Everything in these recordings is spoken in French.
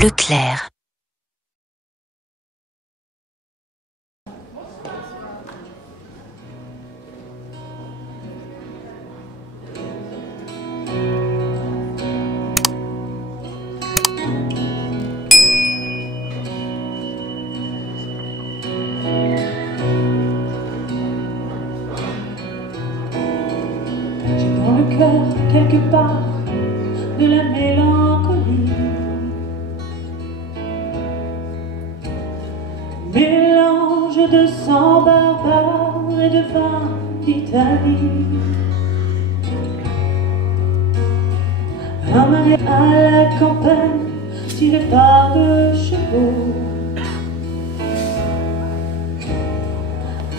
Leclerc. J'ai dans le cœur quelque part de la mélancolie, mélange de sang barbare et de vin d'Italie. Un mariage à la campagne tiré par deux chevaux,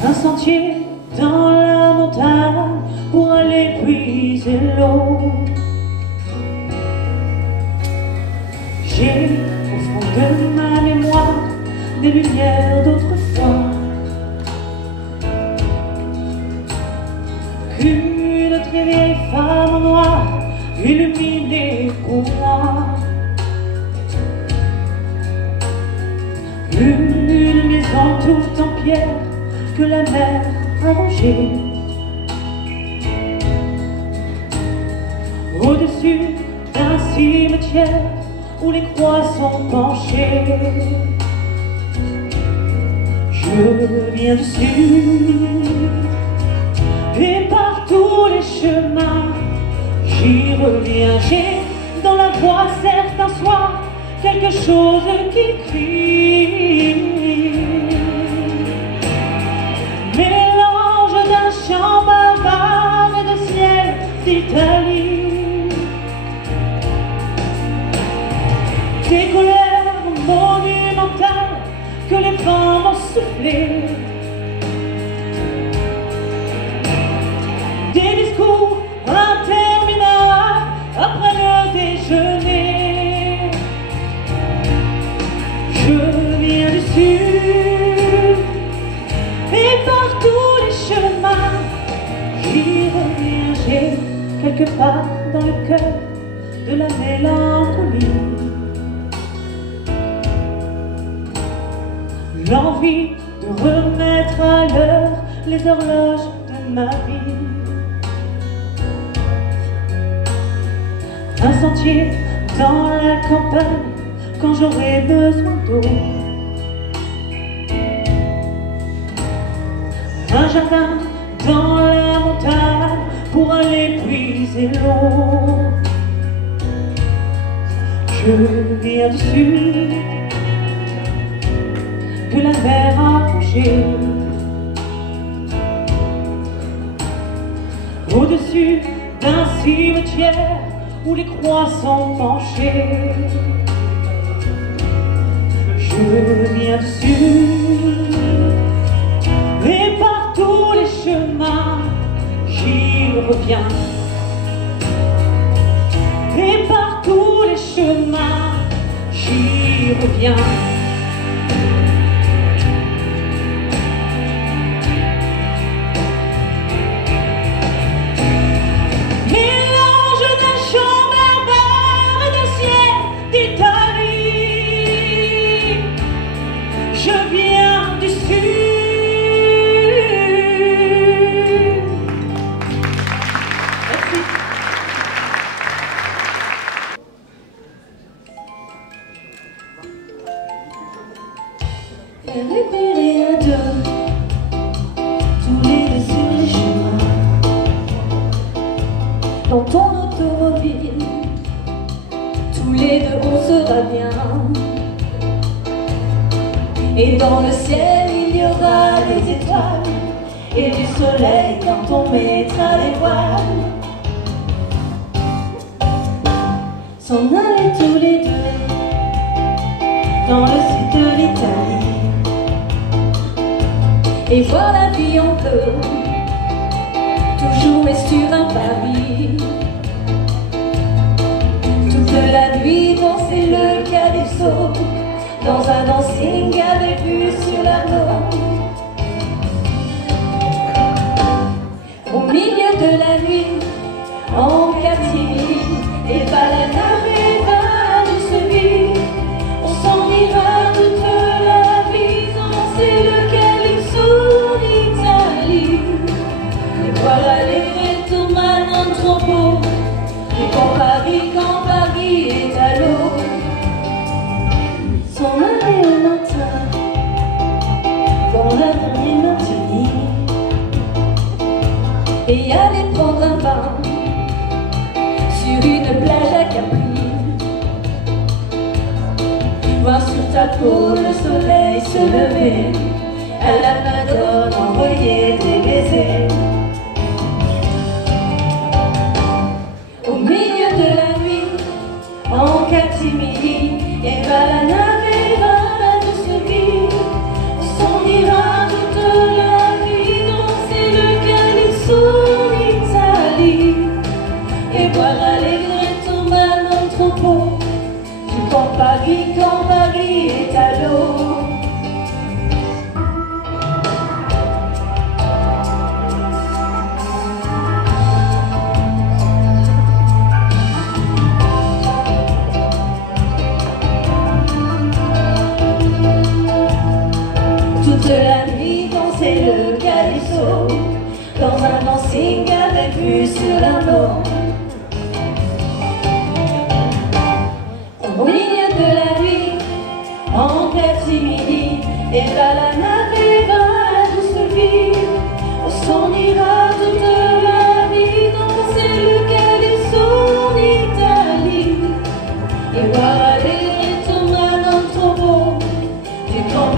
un sentier dans la montagne pour aller puiser l'eau. J'ai au fond de ma mémoire des lumières d'autrefois qu'une très vieille femme en noir illuminait pour moi. Une maison toute en pierre que la mer a rangée, au-dessus d'un cimetière où les croix sont penchées. Je viens du sud et par tous les chemins j'y reviens. J'ai dans la voix certains soirs quelque chose qui crie, mélange d'un chant barbare et de ciel d'Italie. Des colères monumentales que les vents m'ont soufflées, des discours interminables après le déjeuner. Je viens du sud et par tous les chemins j'y reviens. J'ai quelque part dans le cœur de la mélancolie l'envie de remettre à l'heure les horloges de ma vie. Un sentier dans la campagne quand j'aurai besoin d'eau, un jardin dans la montagne pour aller puiser l'eau. Je viens du sud que la mer a rongé, au-dessus d'un cimetière où les croix sont penchées. Je viens du sud et par tous les chemins j'y reviens. Et par tous les chemins j'y reviens. Je viens du sud. Merci. Respirer à deux, tous les deux sur les chemins, dans ton automobile, tous les deux on sera bien. Et dans le ciel il y aura des étoiles et du soleil quand on mettra les voiles. S'en aller tous les deux dans le sud de l'Italie et voir la vie en bleu, toujours et sur un pari. Toute la nuit danser le calypso dans un dancing avec vue sur la mer. Au milieu de la nuit, en catimini, et pas la nave va de se vivre Et quand Paris est à l'eau, s'en aller au matin dans la dernière Martinique et aller prendre un bain sur une plage à Capri, voir sur ta peau le soleil se lever, à la Madone envoyer des baisers. Au milieu de la nuit, en catimini, et va la navette, va la douce vie, on s'en ira toute la vie, danser le calypso en Italie, et boire allégrement un entrepôt du quand Paris est à l'eau. Toute la nuit danser le calypso dans un dancing avec vue sur la mort. Au milieu de la nuit, en catimini, et va la navette, va la douce vie, on s'en ira toute la vie danser le calypso en Italie, et voir aller ton âne trop beau du quand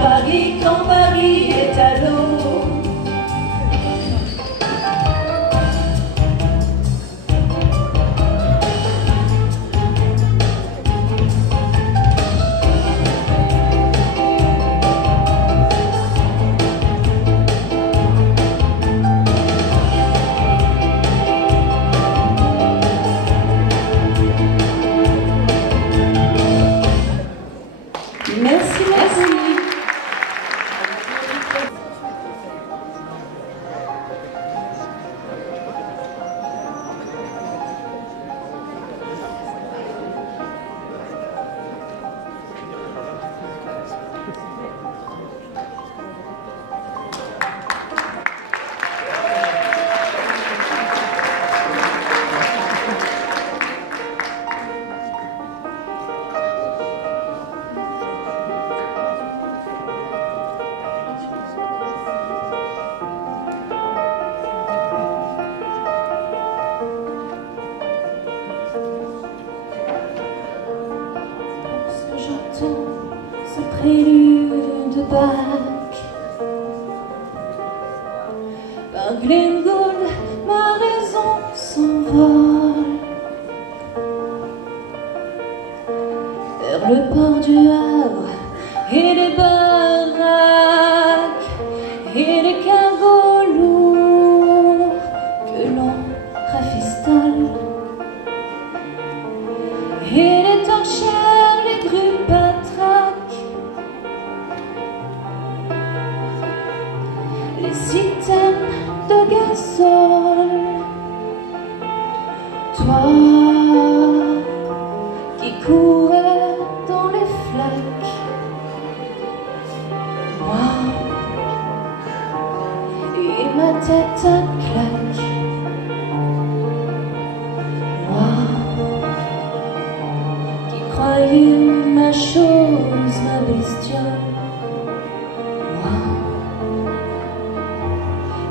Paris est à l'eau. Merci, merci. Ce prélude de Bach par Glenn Gould, ma raison s'envole vers le port du Havre et les baraques et les cargos lourds que l'on rafistole et les torchères, les grues patraques, les citernes de gazole. Toi qui courais dans les flaques, moi et ma tête à claque, croyais ma chose, ma bestiole.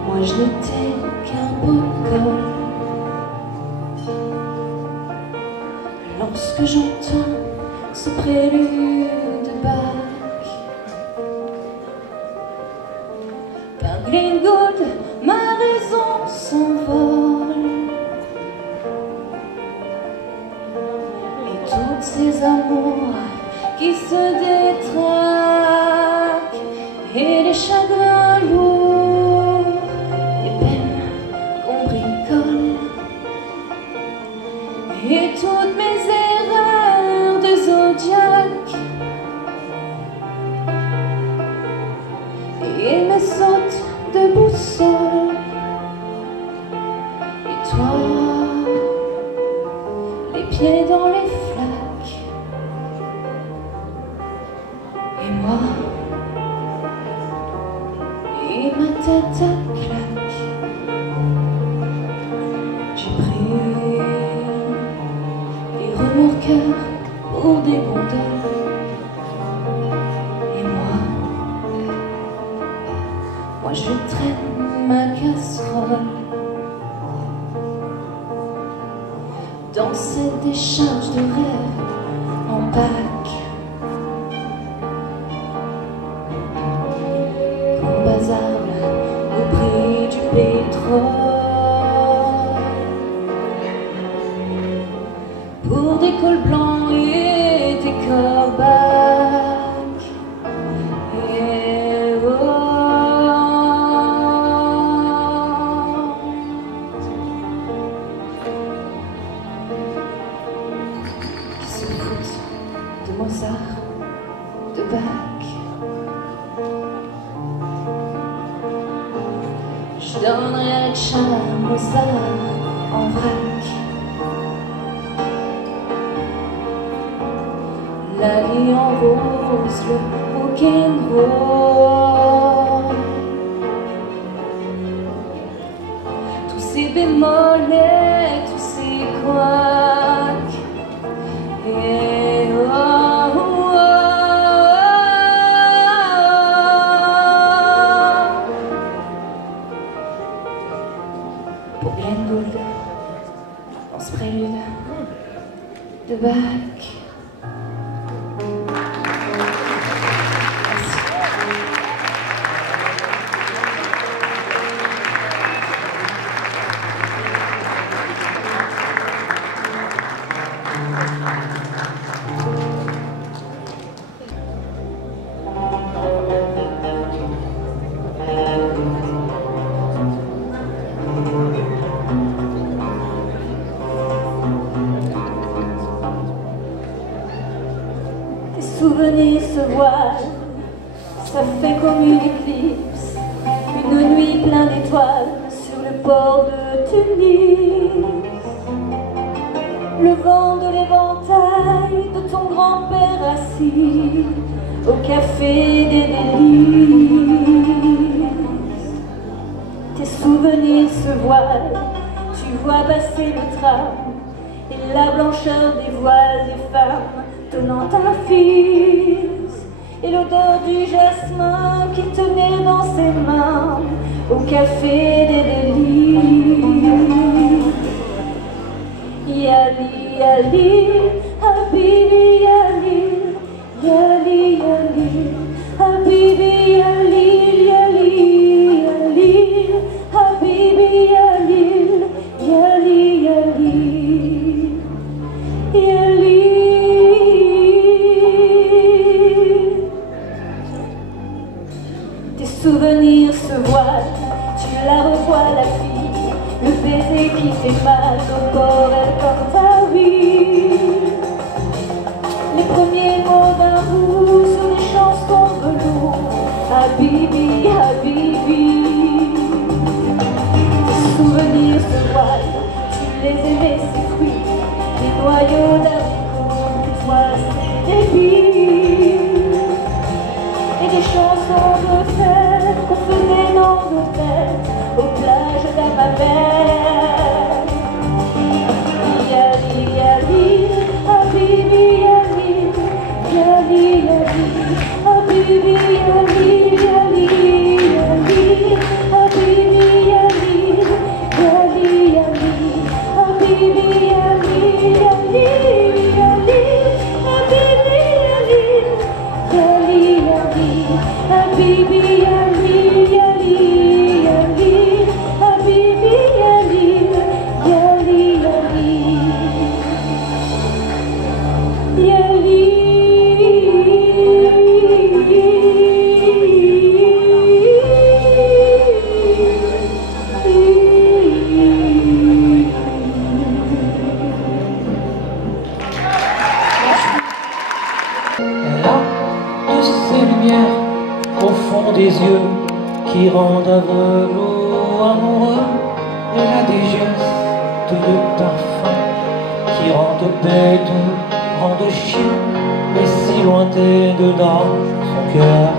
Moi je n'étais qu'un pot de colle. Lorsque j'entends ce prélude de Bach par Glenn Gould, ma raison s'envole. Toutes ces amours qui se détraquent et les chagrins lourds, les peines qu'on bricole et toutes mes erreurs de zodiaque et mes sautes de boussole. Et toi, les pieds dans les flaques, et moi et ma tête à claque. J'ai pris dans cette décharge de rêve en Pâques. Au bazar, au prix du pétrole, pour des cols blancs et des corbacs. Et qui se foutent de Mozart, de Bach. Je donnerai le chat à Mozart en vrac. La vie en rose, le rock'n'roll, tous ces bémols et tous ces couacs. Et oh, oh, pour Glenn Gould, dans ce prélude de Bach. Souvenirs se voilent, ça fait comme une éclipse, une nuit pleine d'étoiles sur le port de Tunis. Le vent de l'éventail de ton grand-père assis au café des délices. Tes souvenirs se voilent, tu vois passer le tram et la blancheur des voiles des femmes tenant un fils, et l'odeur du jasmin qui tenait dans ses mains au café des délices. Yali, yali, habibi, yali, yali, yali, habibi, yali, yali, yali, habibi, yali, yali, yali, yali. Tes souvenirs se voilent, tu la revois la fille, le baiser qui fait mal au corps, elle porte à oui. Les premiers mots d'un roux sur les chansons de velours, Habibi, Habibi. Tes souvenirs se voilent, tu les aimais ces fruits, les noyaux d'abricot, tes toiles, des billes. Et des chansons de fête qu'on faisait dans nos têtes aux plages d'Amabel. Yali, yali, habibi, yali, yali, yali, habibi, yali, yali, yali, habibi, yali, yali, yali, habibi, yali, yali, yali, habibi, yali, yali, yali, habibi, yali, yali, yali, habibi, yali, yali, yali, Elle a de ces lumières au fond des yeux qui rendent aveugle ou amoureux. Elle a des gestes de parfum qui rendent bête ou rendent chien, mais si lointaine dans son cœur.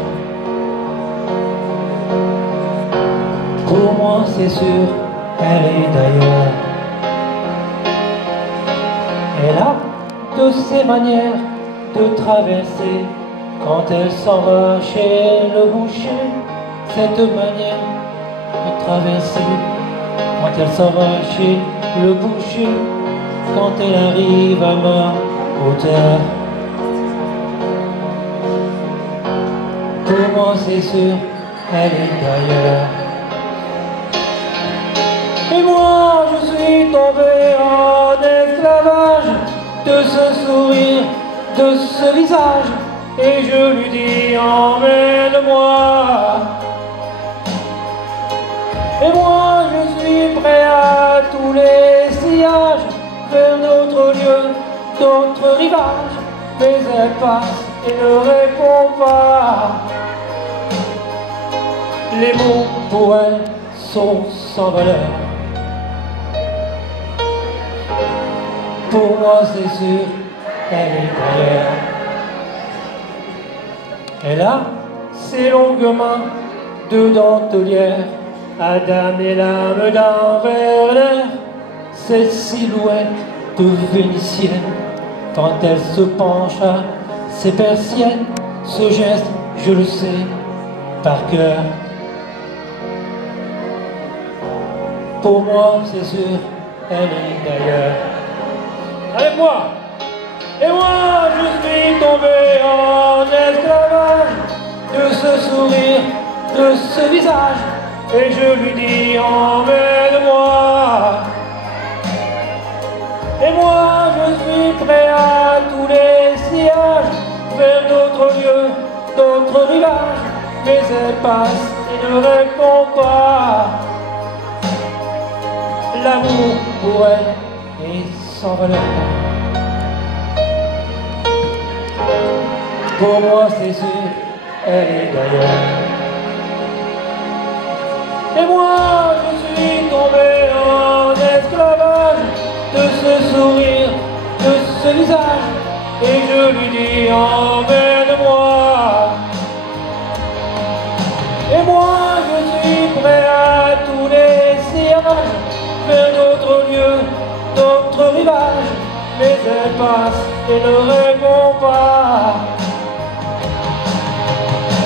Pour moi c'est sûr, elle est d'ailleurs. Elle a de ces manières de traverser quand elle s'en va chez le boucher. Cette manière de traverser quand elle s'en va chez le boucher. quand elle arrive à ma hauteur. Pour moi c'est sûr, elle est d'ailleurs. Et moi je suis tombé en esclavage de ce sourire, de ce visage. Et je lui dis emmène-moi. Et moi je suis prêt à tous les sillages, vers d'autres lieux, d'autres rivages. Mais elle passe et ne répond pas. Les mots pour elle sont sans valeur. Pour moi c'est sûr, elle est d'ailleurs. Elle a ses longues mains de dentelière, Adam et l'âme d'un Werner, cette silhouette de vénitienne, quand elle se penche à ses persiennes, ce geste, je le sais par cœur. Pour moi, c'est sûr, elle est d'ailleurs. Avec moi! Et moi, je suis tombé en esclavage de ce sourire, de ce visage. Et je lui dis emmène-moi. Et moi je suis prêt à tous les sillages, vers d'autres lieux, d'autres rivages. Mais elle passe et ne répond pas. L'amour pour elle est sans valeur. Pour moi c'est sûr, elle est d'ailleurs. Et moi je suis tombé en esclavage de ce sourire, de ce visage. Et je lui dis emmène-moi. Et moi je suis prêt à tous les sillages, vers d'autres lieux, d'autres rivages. Mais elle passe et ne répond pas.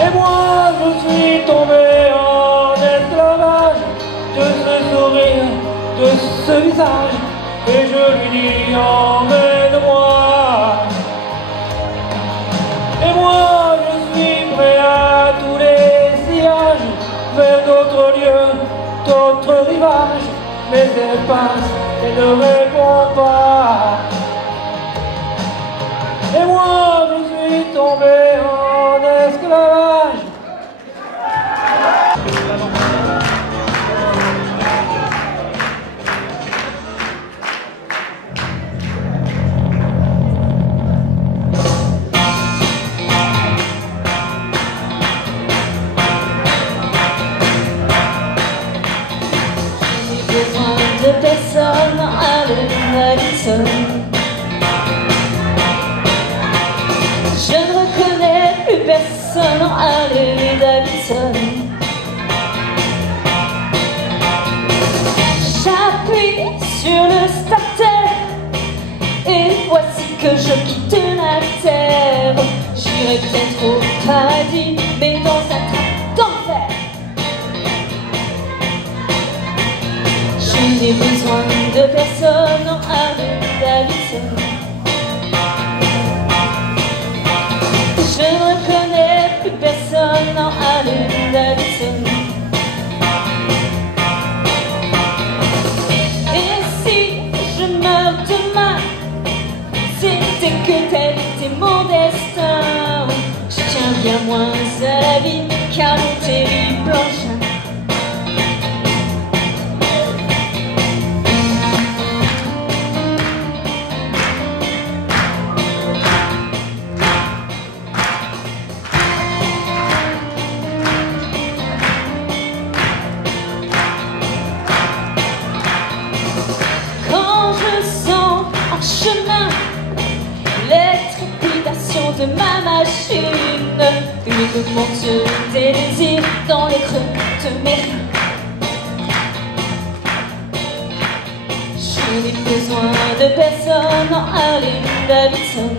Et moi je suis tombé en esclavage de ce sourire, de ce visage. Et je lui dis emmène-moi. Et moi je suis prêt à tous les sillages, vers d'autres lieux, d'autres rivages. Mais elle passe et ne répond pas. Et moi je suis tombé en esclavage. De personne à l'Alison. Je ne reconnais plus personne à l'Alison. J'appuie sur le starter et voici que je quitte la terre. J'irai peut-être au paradis, mais dans un train d'enfer. Je n'ai besoin de personne en Harley Davidson. Je ne reconnais plus personne en Harley Davidson. Et si je meurs demain, c'était que tel était mon destin. Je tiens bien moins à la vie qu'à mon terrible engin. De ma machine, une montée des désirs dans les creux de mes reins. Je n'ai besoin de personne en Harley Davidson.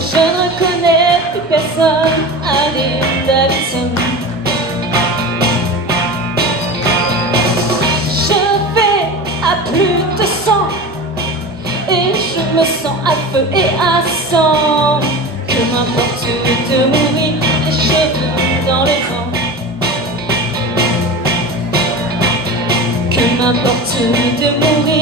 Je ne reconnais plus personne en Harley Davidson. Je fais plus de sang. Et je me sens à feu et à sang. Que m'importe de mourir les cheveux dans le vent. Que m'importe de mourir